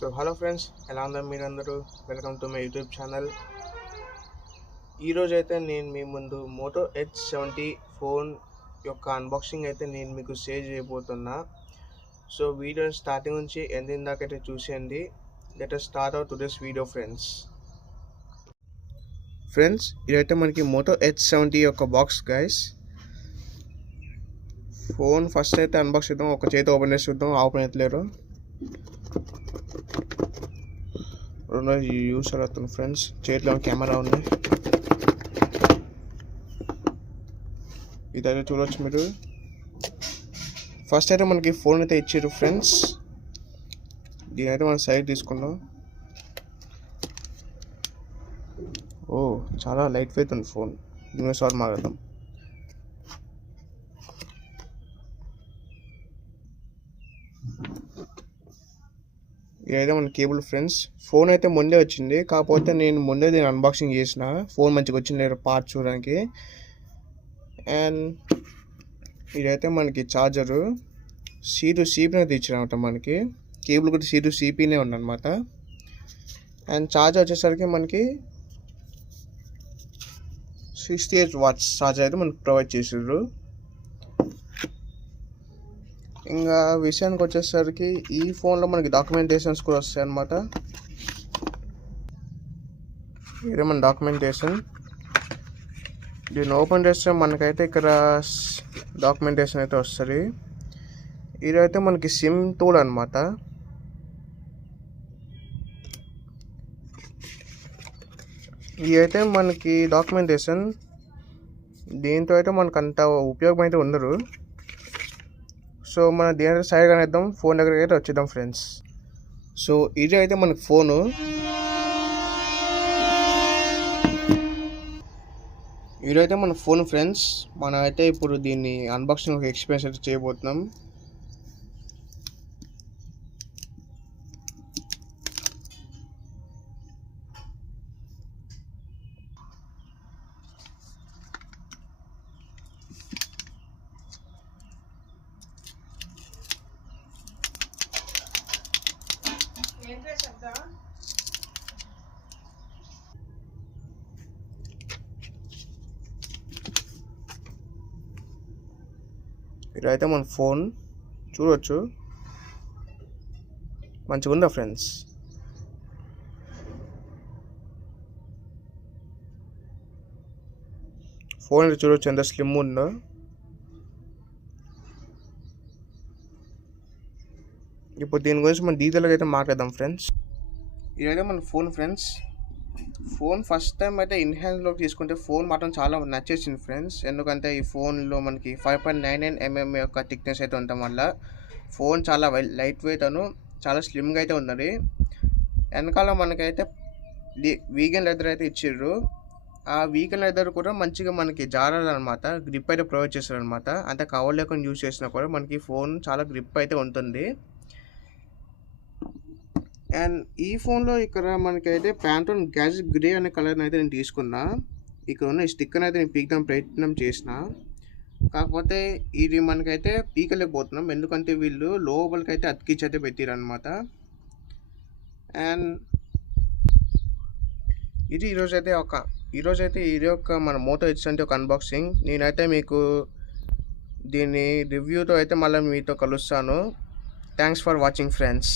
So hello friends, ఎలా ఉన్నారు మీరందరూ? Welcome to my YouTube channel. ఈరోజు అయితే నేను మీ ముందు మోటో H70 ఫోన్ యొక్క అన్బాక్సింగ్ అయితే నేను మీకు షేర్ చేయబోతున్నా. సో వీడియో స్టార్టింగ్ నుంచి ఎండింగ్ దాకా అయితే చూసేయండి. Let us start out today's video friends, ఇదైతే మనకి మోటో H70 యొక్క బాక్స్ గైస్. ఫోన్ ఫస్ట్ అయితే అన్బాక్స్ చేద్దాం. ఒక చేతి ఓపెన్ చేసి చూద్దాం. ఓపెన్ అవుతలేరు. రెండో యూస్ అవుతుంది ఫ్రెండ్స్. చేతిలో కెమెరా ఉంది. ఇదైతే చూడవచ్చు మీరు. ఫస్ట్ అయితే మనకి ఫోన్ అయితే ఇచ్చారు ఫ్రెండ్స్. దీని అయితే మనం సైడ్ తీసుకున్నాం. ఓ, చాలా లైట్ వెయిట్ ఉంది ఫోన్. దీని సార్ మాట్లాడదాం. ఇదైతే మన కేబుల్ ఫ్రెండ్స్. ఫోన్ అయితే ముందే వచ్చింది, కాకపోతే నేను ముందే దీన్ని అన్బాక్సింగ్ చేసిన. ఫోన్ మంచిగా వచ్చింది పార్ట్ చూడడానికి. అండ్ ఇదైతే మనకి ఛార్జరు C2CP అయితే ఇచ్చారనమాట. మనకి కేబుల్ కూడా C2CPనే ఉందన్నమాట. అండ్ ఛార్జర్ వచ్చేసరికి మనకి 68 watts ఛార్జర్ అయితే మనకి ప్రొవైడ్ చేసారు. ఇంకా విషయానికి వచ్చేసరికి ఈ ఫోన్లో మనకి డాక్యుమెంటేషన్స్ కూడా వస్తాయి అన్నమాట. ఇదే మన డాక్యుమెంటేషన్. దీన్ని ఓపెన్ చేస్తే మనకైతే ఇక్కడ డాక్యుమెంటేషన్ అయితే వస్తుంది. ఇదైతే మనకి సిమ్ టూల్ అనమాట. ఇది అయితే మనకి డాక్యుమెంటేషన్. దీంతో అయితే మనకు అంత ఉపయోగం అయితే ఉండదు. సో మనం దీని సైడ్ కనేద్దాం. ఫోన్ దగ్గరికి అయితే వచ్చేద్దాం ఫ్రెండ్స్. సో ఇది అయితే మనకి ఫోను. ఇదైతే మన ఫోన్ ఫ్రెండ్స్. మనం అయితే ఇప్పుడు దీన్ని అన్బాక్సింగ్ ఒక ఎక్స్పీరియన్స్ అయితే చేయబోతున్నాం. ఇదైతే మన ఫోన్ చూడవచ్చు. మంచిగా ఉందా ఫ్రెండ్స్? ఫోన్ అయితే చూడవచ్చు ఎంత స్లిమ్ ఉందో. ఇప్పుడు దీని గురించి మనం డీటెయిల్గా అయితే మాట్లాడదాం ఫ్రెండ్స్. ఇదైతే మన phone friends. Phone first time అయితే ఇన్ హ్యాండ్లోకి తీసుకుంటే ఫోన్ మాత్రం చాలా నచ్చేసింది ఫ్రెండ్స్. ఎందుకంటే ఈ ఫోన్లో మనకి 5.99mm యొక్క థిక్నెస్ అయితే ఉండటం వల్ల ఫోన్ చాలా లైట్ వెయిట్ అను చాలా స్లిమ్గా అయితే ఉన్నది. వెనకాల మనకైతే వీగన్ లెదర్ అయితే ఇచ్చిర్రు. ఆ వీగన్ లెదర్ కూడా మంచిగా మనకి జారాలన్నమాట. గ్రిప్ అయితే ప్రొవైడ్ చేస్తారనమాట. అంటే కవర్ లేకుండా యూజ్ చేసినా కూడా మనకి ఫోన్ చాలా గ్రిప్ అయితే ఉంటుంది. అండ్ ఈ ఫోన్లో ఇక్కడ మనకైతే ప్యాంటోన్ గ్యాజెట్ గ్రే అనే కలర్ని అయితే నేను తీసుకున్నా. ఇక్కడ ఉన్న ఈ స్టిక్కర్ని అయితే నేను పీకడం ప్రయత్నం చేసిన. కాకపోతే ఇది మనకైతే పీకలేకపోతున్నాం, ఎందుకంటే వీళ్ళు లోపలికి అయితే అతికించి అయితే పెట్టారు అనమాట. అండ్ ఇది ఈరోజైతే ఇది ఒక మన మోటో H70 ఒక అన్బాక్సింగ్. నేనైతే మీకు దీన్ని రివ్యూతో అయితే మళ్ళీ మీతో కలుస్తాను. Thanks for watching friends.